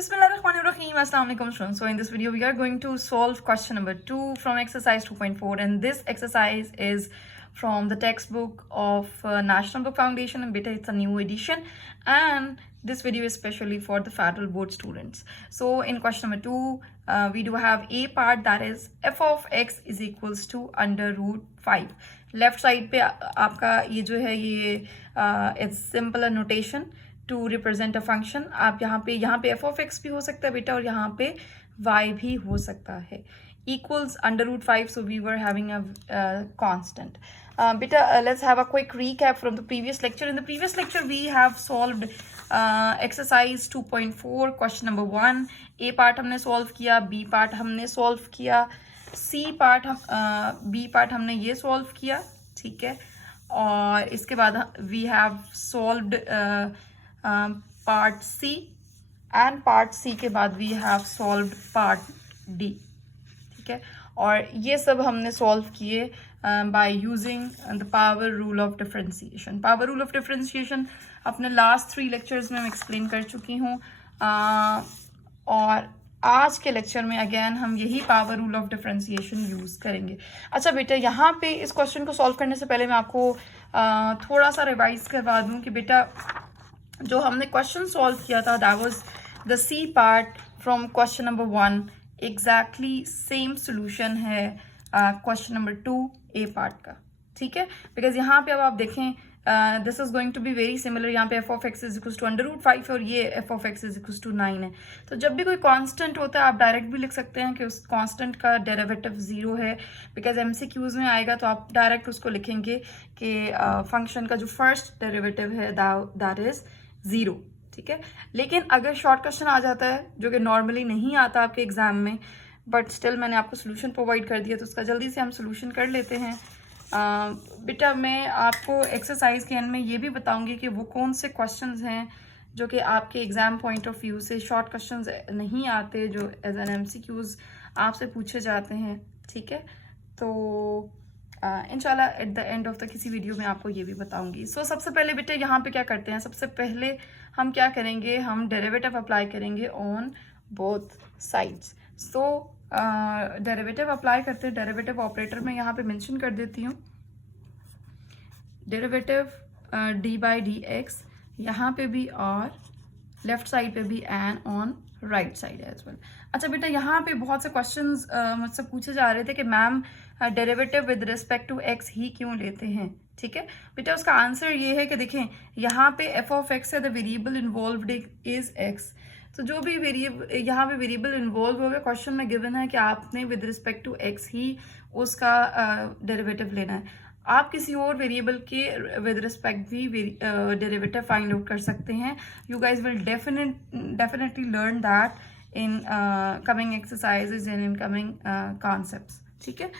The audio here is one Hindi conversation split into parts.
Bismillahirrahmanirrahim. Assalamu alaikum students. So in this video we are going to solve question number 2 from exercise 2.4, and this exercise is from the textbook of National Book Foundation, and beta it's a new edition, and this video is specially for the federal board students. So in question number 2 we do have a part, that is f of x is equals to under root 5. Left side पे आपका ये जो है ये it's simple notation to represent a function. आप यहाँ पे एफ ऑफ एक्स भी हो सकता है बेटा, और यहाँ पे वाई भी हो सकता है. equals under root 5, so we were having a constant. Beta, let's have a quick recap from the previous lecture. In the previous lecture we have solved exercise 2.4 question number 1. a part हमने solve किया, b part हमने solve किया, c part b part हमने ये solve किया, ठीक है. और इसके बाद we have solved part c, and part c के बाद we have solved part d, ठीक है. और ये सब हमने सॉल्व किए by using the power rule of differentiation. Power rule of differentiation अपने लास्ट 3 लेक्चर्स में मैं एक्सप्लेन कर चुकी हूँ, और आज के लेक्चर में अगेन हम यही power rule of differentiation use करेंगे. अच्छा बेटा, यहाँ पे इस क्वेश्चन को सॉल्व करने से पहले मैं आपको थोड़ा सा रिवाइज करवा दूँ कि बेटा जो हमने क्वेश्चन सॉल्व किया था that was the C part from question number 1. Exactly same solution है क्वेश्चन नंबर 2 ए पार्ट का, ठीक है. बिकॉज यहाँ पे अब आप देखें this is going to be very similar. यहाँ पे f of x is equal to under root 5 और ये f of x is equal to 9 है. तो जब भी कोई कांस्टेंट होता है आप डायरेक्ट भी लिख सकते हैं कि उस कांस्टेंट का डेरिवेटिव 0 है. बिकॉज एमसीक्यूज में आएगा तो आप डायरेक्ट उसको लिखेंगे कि फंक्शन का जो फर्स्ट डेरिवेटिव है दैट इज 0, ठीक है. लेकिन अगर शॉर्ट क्वेश्चन आ जाता है जो कि नॉर्मली नहीं आता आपके एग्जाम में, बट स्टिल मैंने आपको सोल्यूशन प्रोवाइड कर दिया, तो उसका जल्दी से हम सोल्यूशन कर लेते हैं. बेटा मैं आपको एक्सरसाइज के एंड में ये भी बताऊंगी कि वो कौन से क्वेश्चंस हैं जो कि आपके एग्जाम पॉइंट ऑफ व्यू से शॉर्ट क्वेश्चंस नहीं आते, जो एज एन एमसीक्यूज आपसे पूछे जाते हैं, ठीक है. तो इंशाल्लाह at the end of the किसी वीडियो में आपको ये भी बताऊंगी. सो सबसे पहले बेटे यहाँ पे क्या करते हैं, सबसे पहले हम क्या करेंगे, हम डेरिवेटिव अप्लाई करेंगे on both sides. So derivative apply करते हैं. डेरिवेटिव ऑपरेटर में यहाँ पे मेंशन कर देती हूँ derivative d by d x यहाँ पे भी और लेफ्ट साइड पे भी and on right side as well. अच्छा बेटा, यहाँ पे बहुत से क्वेश्चंस मुझसे पूछे जा रहे थे कि ma'am derivative with respect to x ही क्यों लेते हैं, ठीक है. बेटा उसका आंसर ये है कि देखें यहाँ पे एफ ऑफ एक्स है, the variable involved is x. तो जो भी यहाँ पे वेरिएबल इन्वॉल्व होगा क्वेश्चन में गिवन है कि आपने विद रिस्पेक्ट टू एक्स ही उसका डेरिवेटिव लेना है. आप किसी और वेरिएबल के विद रिस्पेक्ट भी डेरिवेटिव फाइंड आउट कर सकते हैं. You guys will definitely learn that in coming exercises and in coming concepts, ठीक है.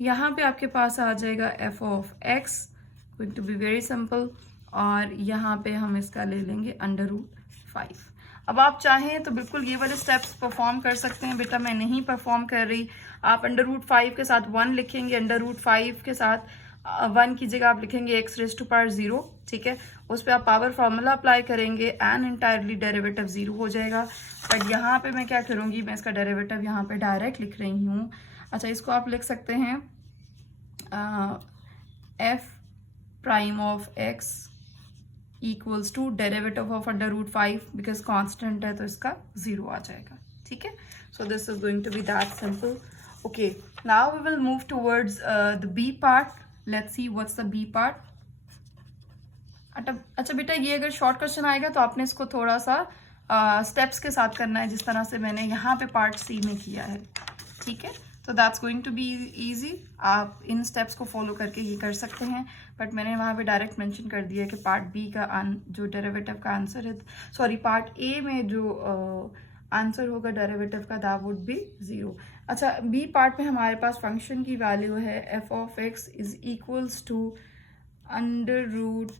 यहाँ पे आपके पास आ जाएगा f of x, going to be very simple, और यहाँ पे हम इसका ले लेंगे अंडर रूट 5. अब आप चाहें तो बिल्कुल ये वाले स्टेप्स परफॉर्म कर सकते हैं. बेटा मैं नहीं परफॉर्म कर रही. आप अंडर रूट 5 के साथ 1 लिखेंगे, अंडर रूट 5 के साथ 1 की जगह आप लिखेंगे एक्स रेज टू पावर 0, ठीक है. उस पर आप पावर फॉर्मूला अप्लाई करेंगे एंड इंटायरली डेरिवेटिव 0 हो जाएगा. बट यहाँ पे मैं क्या करूँगी, मैं इसका डेरिवेटिव यहाँ पे डायरेक्ट लिख रही हूँ. अच्छा, इसको आप लिख सकते हैं f prime of x equals to derivative of under root 5, because constant है तो इसका 0 आ जाएगा, ठीक है. So this is going to be that simple. Okay, now we will move towards the B part. Let's see what's the B part. अच्छा बेटा, ये अगर शॉर्ट क्वेश्चन आएगा तो आपने इसको थोड़ा सा स्टेप्स के साथ करना है, जिस तरह से मैंने यहाँ पे पार्ट सी में किया है, ठीक है. तो that's going to be easy. आप इन स्टेप्स को फॉलो करके ये कर सकते हैं. बट मैंने वहाँ पे डायरेक्ट मेंशन कर दिया कि पार्ट बी का जो डेरिवेटिव का आंसर है, सॉरी पार्ट ए में जो आंसर होगा डेरिवेटिव का दैट वुड बी 0. अच्छा, बी पार्ट में हमारे पास फंक्शन की वैल्यू है f of x is equals to under root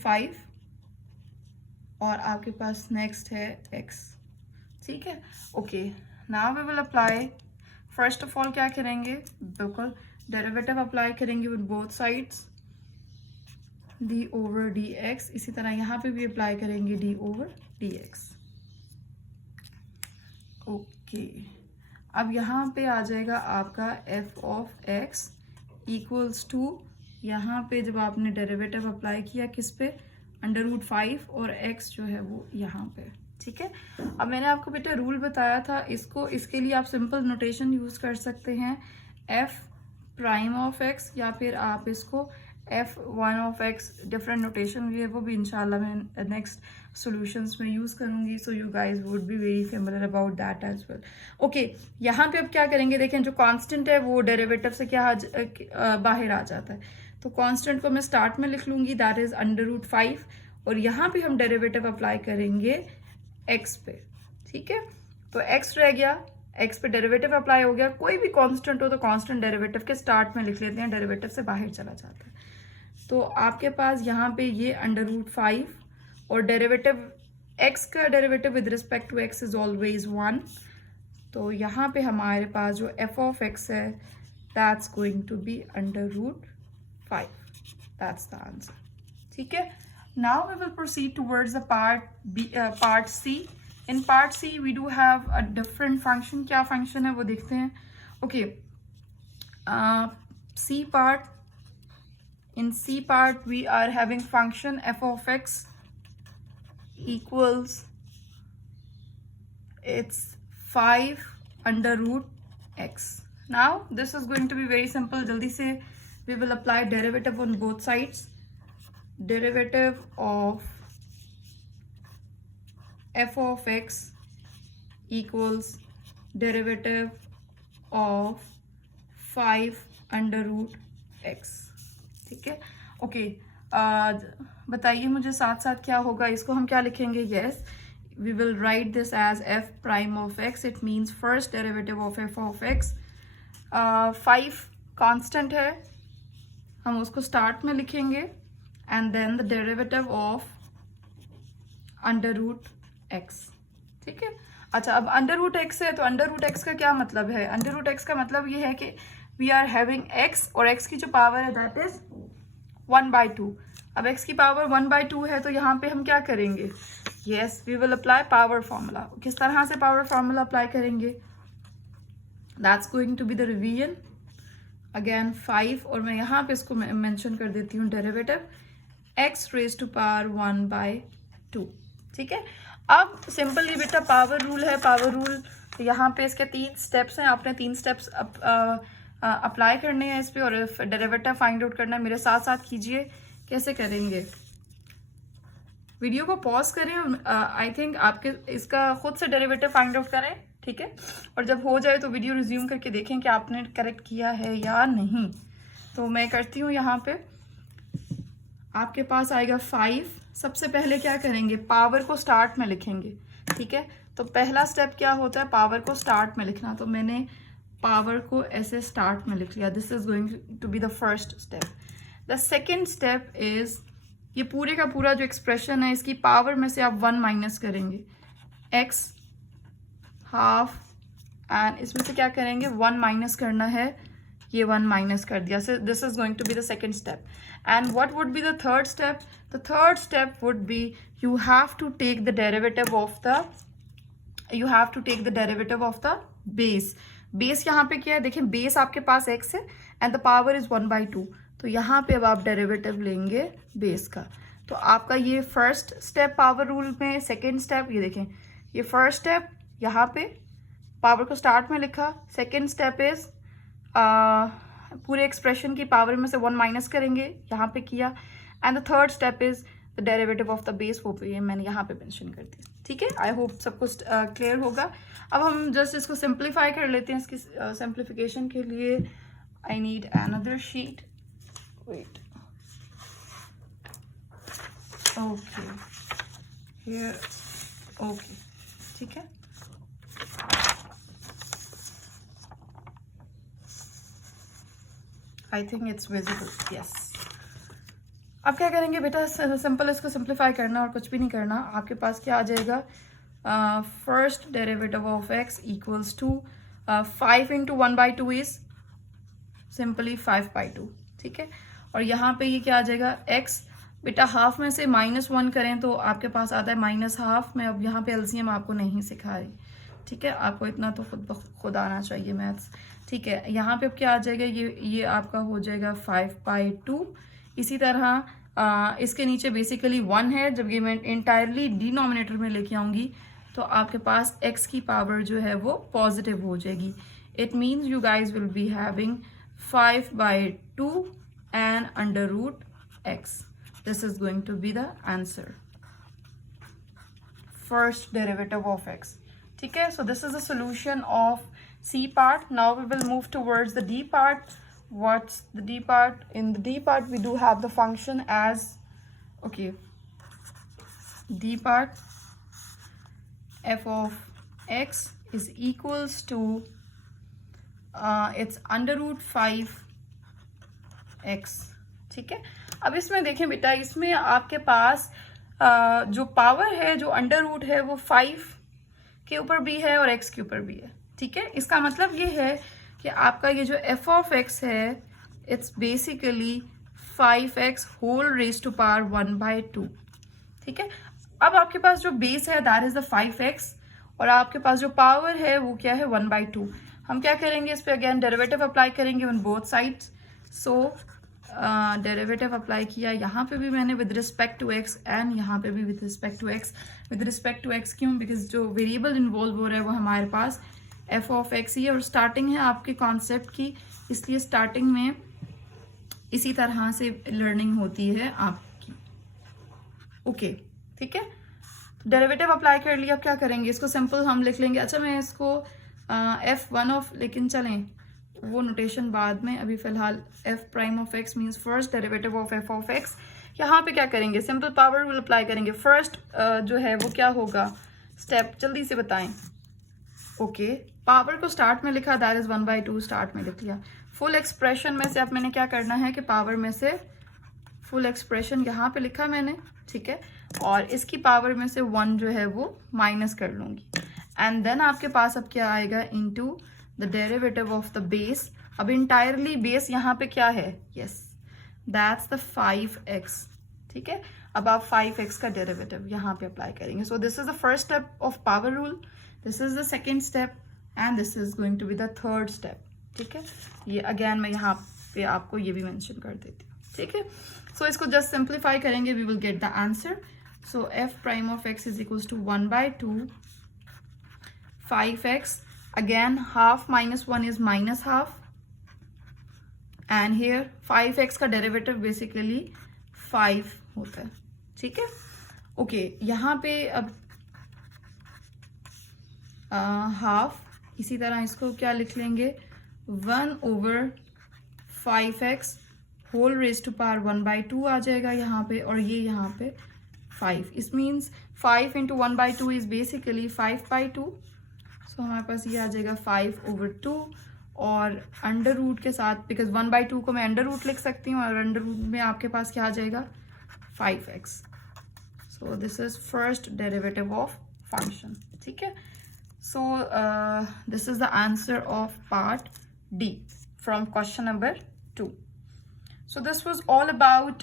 5, और आपके पास नेक्स्ट है एक्स, ठीक है. Okay, now we will apply. First of all क्या करेंगे, बिल्कुल डेरिवेटिव अप्लाई करेंगे with both sides. D over d x, इसी तरह यहाँ पे भी अप्लाई करेंगे d over d x. Okay, अब यहाँ पे आ जाएगा आपका f of x equals to, यहाँ पे जब आपने डेरिवेटिव अप्लाई किया किस पे, √5 और x जो है वो यहाँ पे, ठीक है। अब मैंने आपको बेटा रूल बताया था, इसके लिए आप सिंपल नोटेशन यूज़ कर सकते हैं, f प्राइम ऑफ x, या फिर आप इसको f1 of x, different notation भी है, वो भी इंशाल्लाह मैं नेक्स्ट सॉल्यूशंस में यूज़ करूँगी, so you guys would be very familiar about that as well. Okay, यहाँ पे अब क्या करेंगे, देखें जो कांस्टेंट है वो डेरिवेटिव से क्या बाहर आ जाता है, तो कांस्टेंट को मैं स्टार्ट में लिख लूँगी, दैट इज़ √5, और यहाँ पे हम डेरिवेटिव अप्लाई करेंगे x पे, ठीक है। तो x रह गया, x पे डेरिवेटिव अप्लाई हो गया, कोई भी कांस्टेंट हो तो कांस्टेंट डेरिवेटिव के स्टार्ट में लिख लेते हैं, डेरिवेटिव से बाहर चला जाता है। तो आपके पास यहाँ पे ये √5 और डेरिवेटिव x का derivative with respect to x is always 1, तो यहाँ पे हमारे पास जो f ऑफ x है that's going to be √5, that's the answer, ठीक है। Now we will proceed towards the part C। In part C we do have a different function, क्या फंक्शन है वो देखते हैं। Okay, C part, in C part we are having function f of x equals, it's 5 √x. Now this is going to be very simple, jaldi se we will apply derivative on both sides. Derivative of f of x equals derivative of 5 √x, ठीक है। ओके, बताइए मुझे साथ साथ क्या होगा, इसको हम क्या लिखेंगे, yes we will write this as f prime of x, it means first derivative of f of x। 5 constant है, हम उसको स्टार्ट में लिखेंगे, and then the derivative of √x, ठीक है। अच्छा, अब √x है तो √x का क्या मतलब है, √x का मतलब ये है कि वी आर हैविंग x, और x की जो पावर है दैट इज 1/2। अब x की पावर 1/2 है तो यहाँ पे हम क्या करेंगे, yes we will apply power formula. किस तरह से पावर फॉर्मूला अप्लाई करेंगे, that's going to be the revision again 5, और मैं यहाँ पे इसको मेंशन कर देती हूँ derivative x raise to power 1/2, ठीक है। अब सिंपली बेटा पावर रूल है, पावर रूल यहाँ पे इसके 3 स्टेप्स हैं, आपने 3 स्टेप्स अप्लाई करने हैं इस पर, और डेरिवेटिव फाइंड आउट करना है, मेरे साथ साथ कीजिए। कैसे करेंगे, वीडियो को पॉज करें, आई थिंक आपके इसका खुद से डेरिवेटिव फाइंड आउट करें, ठीक है, और जब हो जाए तो वीडियो रिज्यूम करके देखें कि आपने करेक्ट किया है या नहीं। तो मैं करती हूँ, यहाँ पे आपके पास आएगा 5, सबसे पहले क्या करेंगे, पावर को स्टार्ट में लिखेंगे, ठीक है। तो पहला स्टेप क्या होता है, पावर को स्टार्ट में लिखना, तो मैंने पावर को ऐसे स्टार्ट में लिख लिया, this is going to be the first step. The second step is, ये पूरे का पूरा जो एक्सप्रेशन है इसकी पावर में से आप 1 माइनस करेंगे, x हाफ, एंड इसमें से क्या करेंगे 1 माइनस करना है, ये 1 माइनस कर दिया, so this is going to be the second step. And what would be the third step? The third step would be you have to take the derivative of the base. Base यहाँ पे क्या है, देखें बेस आपके पास x है एंड द पावर इज 1/2, तो यहाँ पे अब आप डेरिवेटिव लेंगे बेस का। तो आपका ये फर्स्ट स्टेप पावर रूल में, सेकेंड स्टेप ये देखें, ये फर्स्ट स्टेप यहाँ पे पावर को स्टार्ट में लिखा, सेकेंड स्टेप इज पूरे एक्सप्रेशन की पावर में से 1 माइनस करेंगे, यहाँ पे किया, and the third step is the derivative of the base, वो ये मैंने यहाँ पे मेंशन कर दिया, ठीक है। आई होप सब कुछ क्लियर होगा। अब हम जस्ट इसको सिंप्लीफाई कर लेते हैं, इसकी सिंप्लीफिकेशन के लिए I need another sheet, wait, okay here, okay, ठीक है। I think it's visible, yes. अब क्या करेंगे बेटा, सिंपल इसको सिंप्लीफाई करना और कुछ भी नहीं करना। आपके पास क्या आ जाएगा, first derivative of x equals to 5 into 1/2 is simply 5/2, ठीक है। और यहाँ पे ये क्या आ जाएगा, x बेटा हाफ में से -1 करें तो आपके पास आता है -हाफ। मैं अब यहाँ पे एलसीएम आपको नहीं सिखा रही, ठीक है, आपको इतना तो खुद आना चाहिए मैथ्स, ठीक है। यहाँ पे अब क्या आ जाएगा, ये आपका हो जाएगा 5/2। इसी तरह इसके नीचे बेसिकली 1 है, जब ये मैं इंटायरली डिनोमिनेटर में लेके आऊँगी तो आपके पास x की पावर जो है वो पॉजिटिव हो जाएगी। It means you guys will be having 5/2 and √x. This is going to be the answer. First derivative of x. ठीक है, so this is the solution of C part. Now we will move towards the D part. What's the D part? In the D part we do have the function as, okay, D part f of x is equals to it's √5x, ठीक है। अब इसमें देखें बेटा, इसमें आपके पास जो पावर है, जो अंडर रूट है, वो 5 के ऊपर भी है और x के ऊपर भी है, ठीक है। इसका मतलब ये है कि आपका ये जो f ऑफ x है, it's basically 5x whole raise to power 1/2, ठीक है। अब आपके पास जो बेस है दैट इज द 5x और आपके पास जो पावर है वो क्या है 1/2। हम क्या करेंगे, इस पे अगेन डेरिवेटिव अप्लाई करेंगे on both sides. So derivative apply किया, यहाँ पे भी मैंने with respect to x and यहाँ पे भी with respect to x। With respect to x क्यों, बिकॉज जो वेरिएबल इन्वॉल्व हो रहा है वो हमारे पास f ऑफ x ही है और स्टार्टिंग है आपके कॉन्सेप्ट की, इसलिए स्टार्टिंग में इसी तरह से लर्निंग होती है आपकी, ओके, ठीक है। डेरिवेटिव अप्लाई कर लिया, अब क्या करेंगे, इसको सिंपल हम लिख लेंगे। अच्छा मैं इसको f1 ऑफ, लेकिन चलें वो नोटेशन बाद में, अभी फिलहाल f prime of x means first derivative of f of x। यहाँ पे क्या करेंगे, सिंपल पावर रूल अप्लाई करेंगे। फर्स्ट जो है वो क्या होगा स्टेप, जल्दी से बताएं। ओके, पावर को स्टार्ट में लिखा, दैट इज 1/2 स्टार्ट में लिख लिया। फुल एक्सप्रेशन में से अब मैंने क्या करना है कि पावर में से फुल एक्सप्रेशन यहाँ पे लिखा मैंने, ठीक है, और इसकी पावर में से 1 जो है वो माइनस कर लूंगी एंड देन आपके पास अब क्या आएगा into the derivative of the base. अब इंटायरली बेस यहाँ पे क्या है, यस दैट्स द 5x, ठीक है। अब आप 5x का डेरिवेटिव यहाँ पे अप्लाई करेंगे। So this is the first step of power rule, this is the second step and this is going to be the third step, ठीक है। ये अगेन मैं यहाँ पे आपको ये भी मेंशन कर देती हूँ, ठीक है। सो इसको जस्ट सिंप्लीफाई करेंगे, we will get the answer. So f prime of x is equals to 1/2 5x, again half minus 1 is -half and here 5x का डेरिवेटिव बेसिकली 5 होता है, ठीक है। ओके, यहाँ पे अब हाफ, इसी तरह इसको क्या लिख लेंगे 1/5x whole raise to power 1/2 आ जाएगा यहाँ पे, और ये यहाँ पे 5। इस मीन्स 5 इंटू 1/2 इज बेसिकली 5/2। तो हमारे पास ये आ जाएगा 5/2 और अंडर रूट के साथ, बिकॉज 1/2 को मैं अंडर रूट लिख सकती हूँ और अंडर रूट में आपके पास क्या आ जाएगा 5x। So this is first derivative of function, ठीक है। So this is the answer of part D from question number 2. So this was all about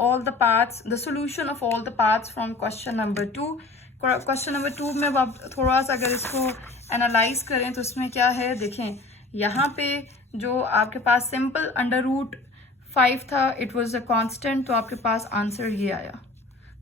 all the parts, the solution of all the parts from question number 2. Question number 2 में अब थोड़ा सा अगर इसको एनालाइज करें तो इसमें क्या है, देखें यहाँ पे जो आपके पास सिंपल √5 था, इट वाज अ कांस्टेंट, तो आपके पास आंसर ये आया,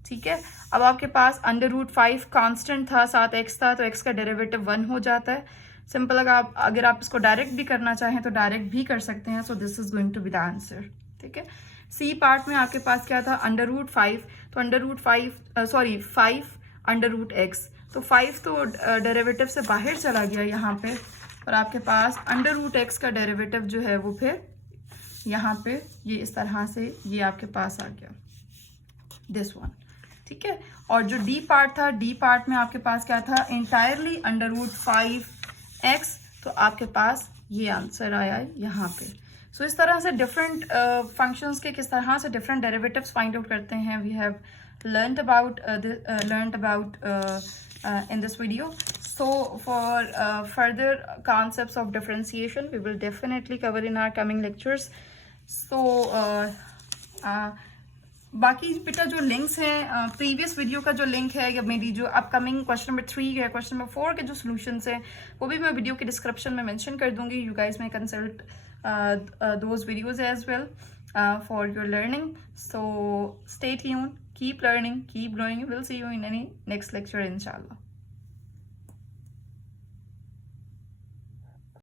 ठीक है। अब आपके पास √5 कांस्टेंट था, साथ x था, तो x का डेरिवेटिव 1 हो जाता है। सिंपल अगर आप इसको डायरेक्ट भी करना चाहें तो डायरेक्ट भी कर सकते हैं। So this is going to be the answer, ठीक है। सी पार्ट में आपके पास क्या था √5, तो √5 √x, तो 5 तो डेरिवेटिव से बाहर चला गया यहाँ पे, और आपके पास √x का डेरिवेटिव जो है वो फिर यहाँ पे ये इस तरह से ये आपके पास आ गया, दिस वन, ठीक है। और जो डी पार्ट था, डी पार्ट में आपके पास क्या था इंटायरली √5x, तो आपके पास ये आंसर आया है यहाँ पे। सो इस तरह से डिफरेंट फंक्शंस के किस तरह से डिफरेंट डेरिवेटिव्स फाइंड आउट करते हैं, we have learned about in this video. So for further concepts of differentiation we will definitely cover in our coming lectures. So बाकी बेटा जो लिंक्स हैं, प्रीवियस वीडियो का जो लिंक है या मेरी जो अपकमिंग क्वेश्चन नंबर 3 है, क्वेश्चन नंबर 4 के जो सॉल्यूशंस हैं, वो भी मैं वीडियो के डिस्क्रिप्शन में मेंशन कर दूंगी. You guys may consult those videos as well for your learning. So stay tuned, keep learning, keep growing. We'll see you in any next lecture inshallah.